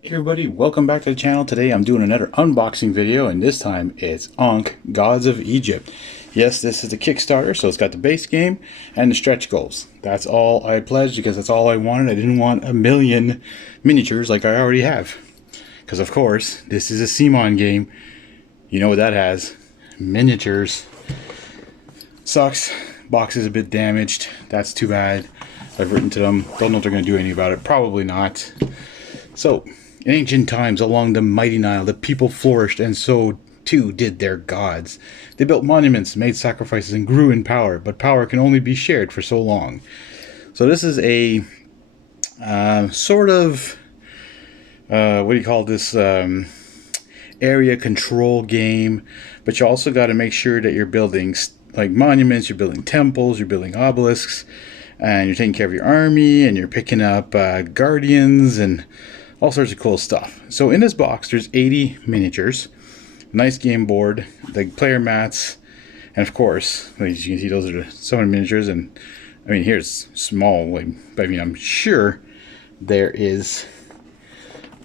Hey everybody, welcome back to the channel. Today I'm doing another unboxing video, and this time it's Ankh, Gods of Egypt. Yes, this is the Kickstarter, so it's got the base game and the stretch goals. That's all I pledged because that's all I wanted. I didn't want a million miniatures like I already have. Because of course, this is a CMON game. You know what that has. Miniatures. Sucks. Box is a bit damaged. That's too bad. I've written to them. Don't know if they're going to do anything about it. Probably not. So, in ancient times, along the mighty Nile, the people flourished, and so too did their gods. They built monuments, made sacrifices, and grew in power, but power can only be shared for so long. So this is a sort of, what do you call this, area control game, but you also got to make sure that you're building like monuments, you're building temples, you're building obelisks, and you're taking care of your army, and you're picking up guardians, and all sorts of cool stuff. So in this box, there's 80 miniatures, nice game board, the player mats, and of course, as you can see, those are some of the miniatures. And I mean, here's small, like, but I mean, I'm sure there is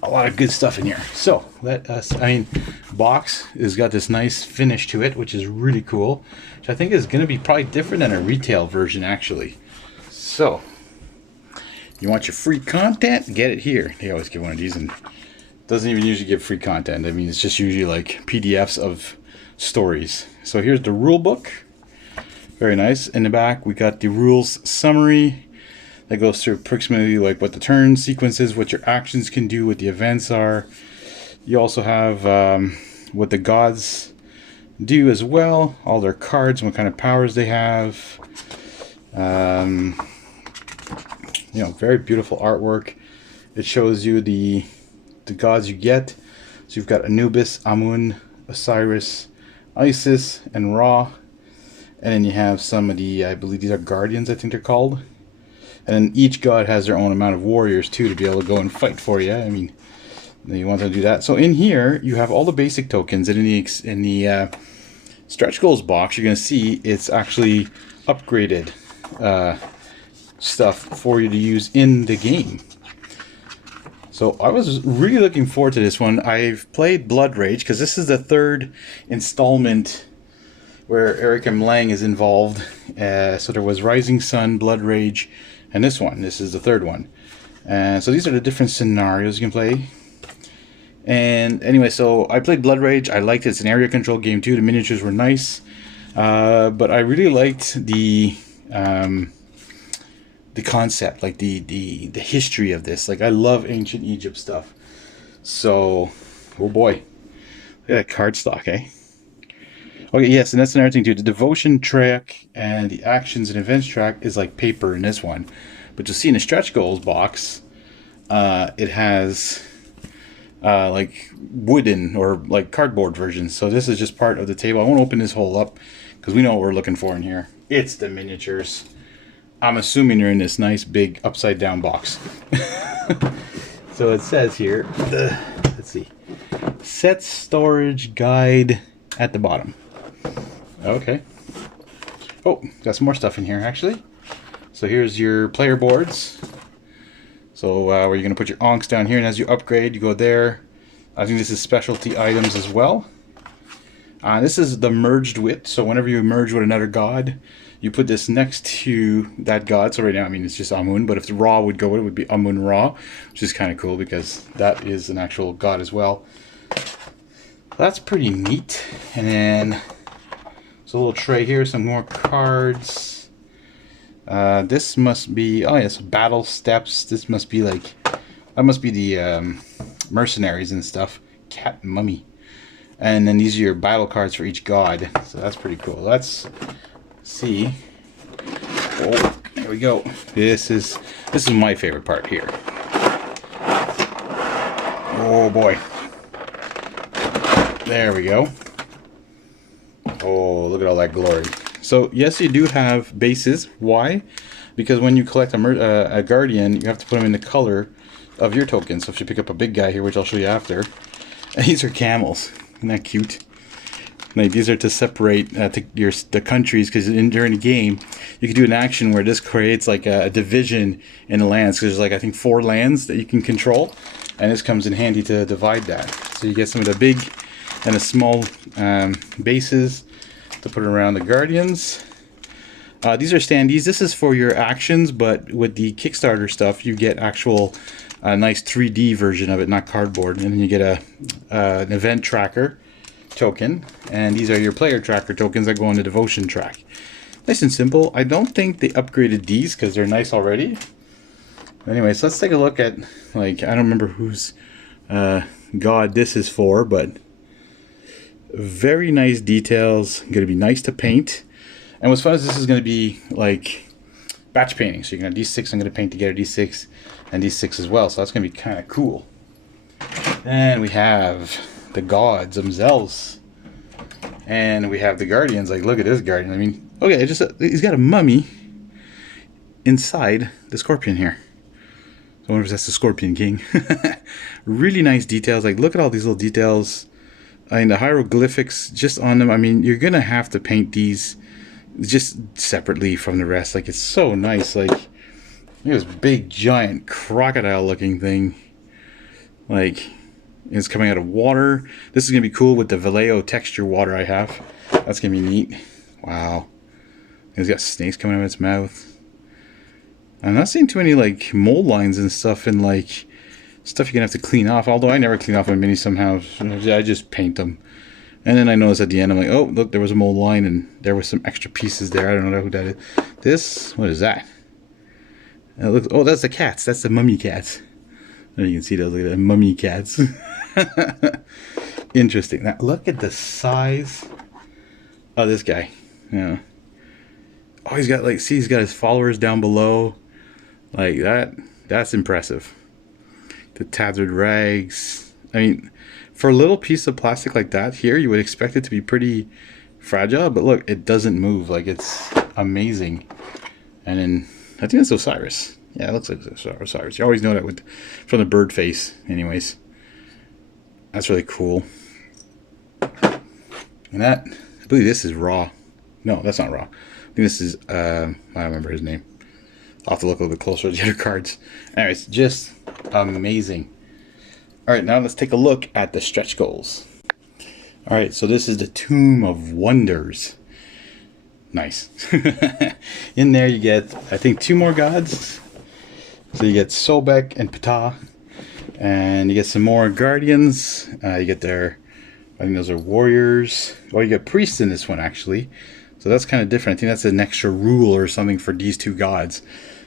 a lot of good stuff in here. So let us, I mean, box has got this nice finish to it, which is really cool, which I think is going to be probably different than a retail version, actually. So you want your free content? Get it here. They always give one of these, and it doesn't even usually give free content. I mean, it's just usually like PDFs of stories. So here's the rule book. Very nice. In the back, we got the rules summary that goes through approximately like what the turn sequence is, what your actions can do, what the events are. You also have what the gods do as well, all their cards, what kind of powers they have. You know, very beautiful artwork. It shows you the gods you get. So you've got Anubis, Amun, Osiris, Isis, and Ra. And then you have some of the, I believe these are guardians, I think they're called. And then each god has their own amount of warriors too to be able to go and fight for you. I mean, you want to do that. So in here you have all the basic tokens, and in the stretch goals box, you're going to see it's actually upgraded stuff for you to use in the game. So I was really looking forward to this one. I've played Blood Rage because this is the third installment where Eric M. Lang is involved. So there was Rising Sun, Blood Rage, and this one. This is the third one. So these are the different scenarios you can play. And anyway, so I played Blood Rage. I liked it. It's an area control game too. The miniatures were nice. But I really liked the concept, like the history of this. Like, I love ancient Egypt stuff. So, oh boy, look at that card stock, eh? Okay, yes, and that's another thing too. The devotion track and the actions and events track is like paper in this one, but you'll see in the stretch goals box, it has like wooden or like cardboard versions. So this is just part of the table. I won't open this whole up because we know what we're looking for in here. It's the miniatures. I'm assuming they're in this nice big upside down box. So it says here, let's see, set storage guide at the bottom. Okay. Oh, got some more stuff in here actually. So here's your player boards. So where you're going to put your onks down here, and as you upgrade, you go there. I think this is specialty items as well. This is the merged with, so whenever you merge with another god, you put this next to that god. So right now, I mean, it's just Amun, but if the Ra would go with it, would be Amun Ra, which is kind of cool because that is an actual god as well. That's pretty neat. And then there's a little tray here, some more cards. This must be, oh yes, battle steps. This must be like, that must be the mercenaries and stuff. Cat mummy. And then these are your battle cards for each god. So that's pretty cool. Let's see. Oh, there we go. This is my favorite part here. Oh boy. There we go. Oh, look at all that glory. So yes, you do have bases. Why? Because when you collect a guardian, you have to put them in the color of your token. So if you pick up a big guy here, which I'll show you after, these are camels. Isn't that cute? Like, these are to separate the countries, because during the game you can do an action where this creates like a division in the lands. Because there's like, I think 4 lands that you can control, and this comes in handy to divide that. So you get some of the big and the small bases to put around the Guardians. These are standees. This is for your actions, but with the Kickstarter stuff, you get actual nice 3D version of it, not cardboard. And then you get an event tracker token, and these are your player tracker tokens that go on the devotion track. Nice and simple. I don't think they upgraded these because they're nice already. Anyways, let's take a look at, like, I don't remember whose god this is for, but very nice details. Going to be nice to paint. And what's fun is this is going to be like batch painting. So you're going to have D6, I'm going to paint together D6 and D6 as well. So that's going to be kind of cool. And we have the gods themselves. And we have the guardians. Like, look at this guardian. I mean, okay, he's got a mummy inside the scorpion here. So I wonder if that's the Scorpion King. Really nice details. Like, look at all these little details. I mean, the hieroglyphics just on them. I mean, you're going to have to paint these just separately from the rest. Like, it's so nice. Like, look at this big, giant crocodile-looking thing. Like, it's coming out of water. This is going to be cool with the Vallejo texture water I have. That's going to be neat. Wow. It's got snakes coming out of its mouth. I'm not seeing too many, like, mold lines and stuff and, like, stuff you're going to have to clean off. Although I never clean off my minis somehow. I just paint them. And then I notice at the end, I'm like, oh, look, there was a mold line and there was some extra pieces there. I don't know who that is. This, what is that? It looks, oh, that's the cats. That's the mummy cats. There you can see those, look at the mummy cats. Interesting. Now, look at the size of this guy. Yeah. Oh, he's got, like, see, he's got his followers down below. Like, that's impressive. The tattered rags. I mean, for a little piece of plastic like that here, you would expect it to be pretty fragile, but look, it doesn't move. Like, it's amazing. And then, I think that's Osiris. Yeah, it looks like Osiris. You always know that from the bird face, anyways. That's really cool. And that, I believe this is raw. No, that's not raw. I think this is, I don't remember his name. I'll have to look a little bit closer at the other cards. Anyways, just amazing. Alright, now let's take a look at the stretch goals. Alright, so this is the Tomb of Wonders. Nice. In there you get, I think, 2 more gods. So you get Sobek and Ptah. And you get some more guardians. You get their, I think those are warriors. Oh, you get priests in this one, actually. So that's kind of different. I think that's an extra rule or something for these 2 gods.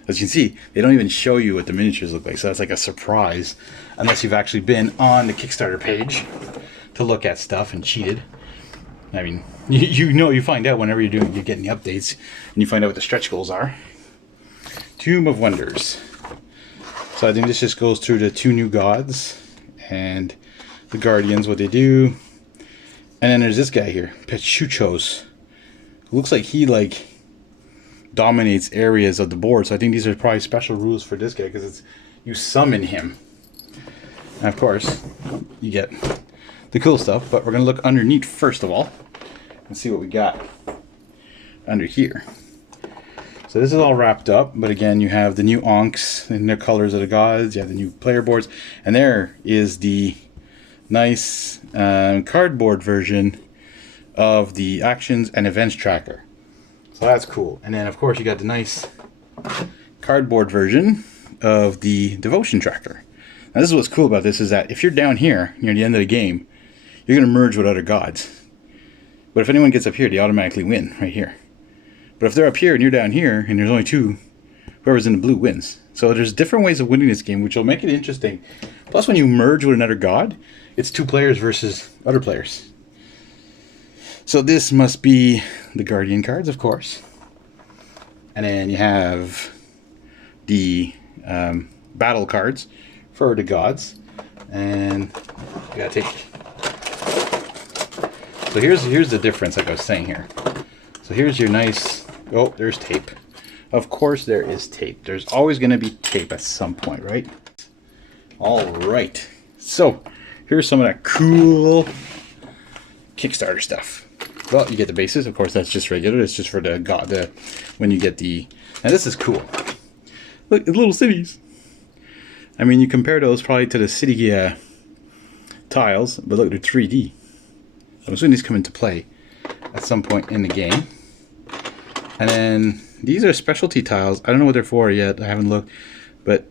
As you can see, they don't even show you what the miniatures look like. So that's like a surprise. Unless you've actually been on the Kickstarter page to look at stuff and cheated. I mean, you find out whenever you're getting the updates. And you find out what the stretch goals are. Tomb of Wonders. So I think this just goes through the 2 new gods. And the guardians, what they do. And then there's this guy here. Pechuchos. Looks like he, like, dominates areas of the board. So I think these are probably special rules for this guy because it's you summon him. And of course, you get the cool stuff. But we're going to look underneath first of all and see what we got under here. So this is all wrapped up. But again, you have the new Ankhs and their colors of the gods. You have the new player boards. And there is the nice cardboard version of the actions and events tracker. So that's cool. And then of course you got the nice cardboard version of the devotion tracker. Now this is what's cool about this is that if you're down here near the end of the game, you're going to merge with other gods. But if anyone gets up here, they automatically win right here. But if they're up here and you're down here and there's only 2, whoever's in the blue wins. So there's different ways of winning this game, which will make it interesting. Plus when you merge with another god, it's 2 players versus other players. So this must be the Guardian cards, of course. And then you have the battle cards for the gods. And you gotta take... So here's the difference, like I was saying here. So here's your nice... Oh, there's tape. Of course there is tape. There's always going to be tape at some point, right? All right. So here's some of that cool Kickstarter stuff. Well, you get the bases. Of course, that's just regular. It's just for the when you get the... Now this is cool. Look, little cities. I mean, you compare those probably to the city tiles, but look, they're 3D. I'm assuming these come into play at some point in the game. And then these are specialty tiles. I don't know what they're for yet. I haven't looked, but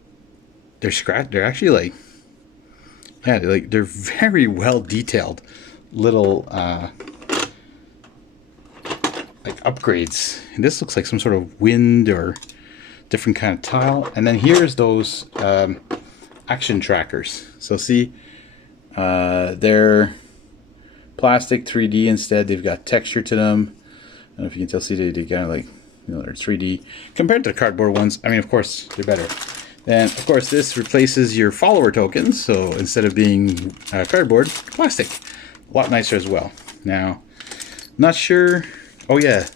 they're scratched. They're actually like, yeah, they're very well detailed little like upgrades. And this looks like some sort of wind or different kind of tile. And then here's those action trackers. So see, they're plastic 3D instead. They've got texture to them. I don't know if you can tell. See, they kind of like, you know, they're 3D compared to the cardboard ones. I mean, of course, they're better. And of course, this replaces your follower tokens. So instead of being cardboard, plastic. A lot nicer as well. Now, not sure. Oh yeah,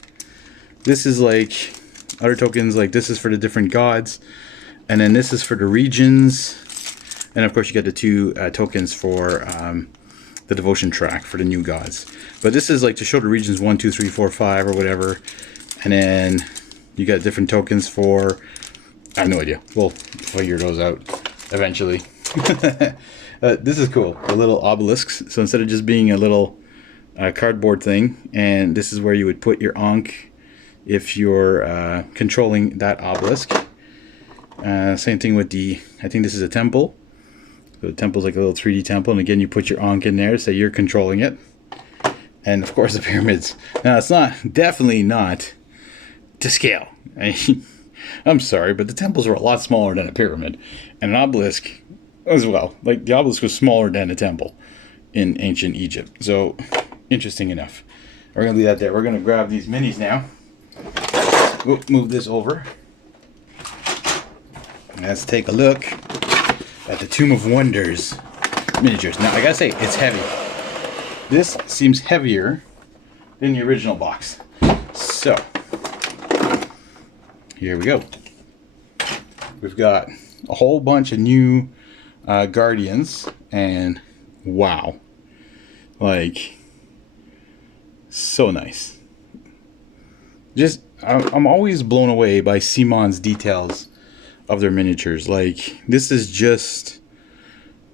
this is like other tokens. Like this is for the different gods, and then this is for the regions. And of course, you get the two tokens for the devotion track for the new gods. But this is like to show the regions 1, 2, 3, 4, 5 or whatever. And then you got different tokens for, I have no idea. We'll figure those out eventually. This is cool, the little obelisks. So instead of just being a little cardboard thing, and this is where you would put your Ankh if you're controlling that obelisk. Same thing with the, I think this is a temple. So the temple's like a little 3D temple, and again you put your Ankh in there, so you're controlling it. And of course the pyramids. Now it's not, definitely not to scale. I'm sorry, but the temples were a lot smaller than a pyramid, and an obelisk as well. Like the obelisk was smaller than a temple in ancient Egypt. So interesting enough. We're gonna leave that there. We're gonna grab these minis now. We'll move this over. Let's take a look at the Tomb of Wonders miniatures. Now I gotta say, it's heavy. This seems heavier than the original box. So here we go. We've got a whole bunch of new guardians, and wow, like so nice. Just I'm always blown away by CMON's details of their miniatures. Like this is just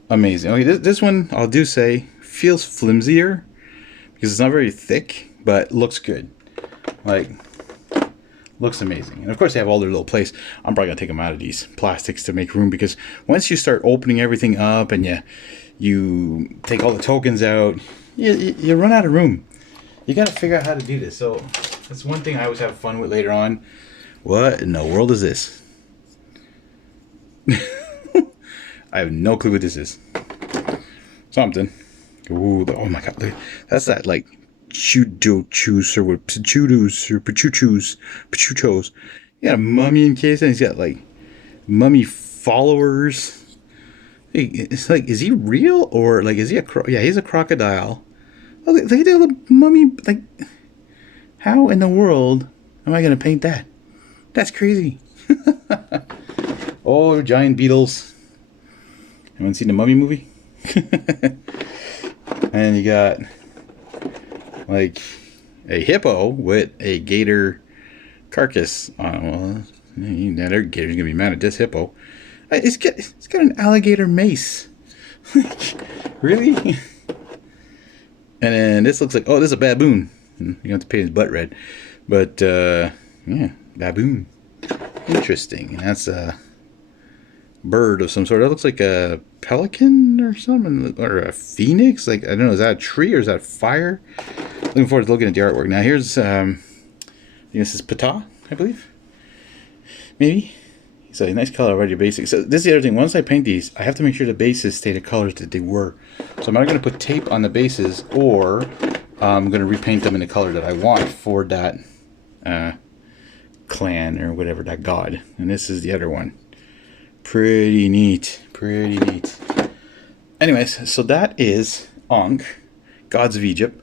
amazing. Okay, this one I'll do say feels flimsier because it's not very thick, but looks good. Like looks amazing. And of course they have all their little place. I'm probably gonna take them out of these plastics to make room, because once you start opening everything up and you take all the tokens out, you run out of room. You gotta figure out how to do this. So that's one thing I always have fun with later on. What in the world is this? I have no clue what this is. Something. Ooh, oh my god, that's that like chudos or pachuchos. You got a mummy encased, and he's got like mummy followers. Hey, it's like, is he real or like is he yeah, he's a crocodile. Oh, look at the mummy. Like, how in the world am I gonna paint that? That's crazy. Oh, giant beetles. Anyone seen the Mummy movie? And you got like a hippo with a gator carcass. Well, that gator's gonna be mad at this hippo. It's got an alligator mace. Really? And then this looks like, oh, this is a baboon. You have to paint his butt red, but yeah, baboon. Interesting. And that's a bird of some sort. That looks like a pelican or something, or a phoenix. Like, I don't know, is that a tree or is that fire? Looking forward to looking at the artwork. Now here's I think this is Ptah, I believe, maybe. So a nice color already, basic. So this is the other thing, once I paint these, I have to make sure the bases stay the colors that they were. So I'm not going to put tape on the bases, or I'm going to repaint them in the color that I want for that clan or whatever, that god. And this is the other one. Pretty neat, pretty neat. Anyways, so that is Ankh, Gods of Egypt,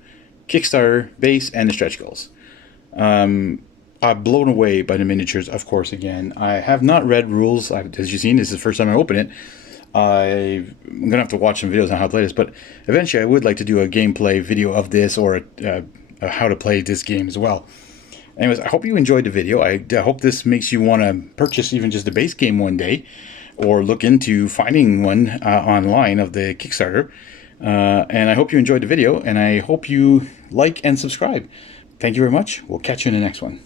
Kickstarter, base, and the stretch goals. I'm blown away by the miniatures, of course, again. I have not read rules. As you've seen, this is the first time I open it. I'm going to have to watch some videos on how to play this, but eventually I would like to do a gameplay video of this, or a how to play this game as well. Anyways, I hope you enjoyed the video. I hope this makes you want to purchase even just the base game one day. or look into finding one online of the Kickstarter. And I hope you enjoyed the video, and I hope you like and subscribe. Thank you very much. We'll catch you in the next one.